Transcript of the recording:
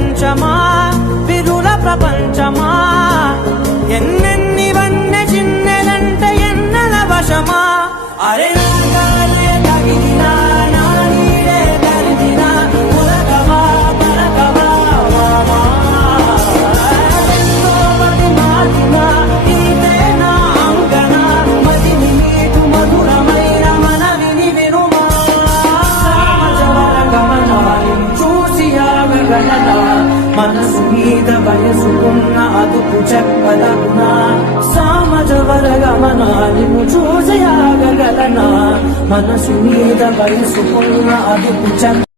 చెంచమా విరుల ప్రపంచమా ఎన్నెన్ని వన్య చిన్నెలంట ఎన్నెల వశమా అరే నాగాలే తగిలినా నా నీడే తరిదినా ఉలకవా పలకవా మామా ఎంతోమతి మార్చినా ఇదే నా అంగన మదిని నీటు మధురమైన మనవిని వినుమా సమాజవర గమనాలి చూసి ఆగగలనా మనసు మీద వయసుకున్న అదుపు చెప్పదగునా సామజవర గమనాలి చూసి ఆగగలనా మనసు మీద వయసుకున్న అదుపు చెప్ప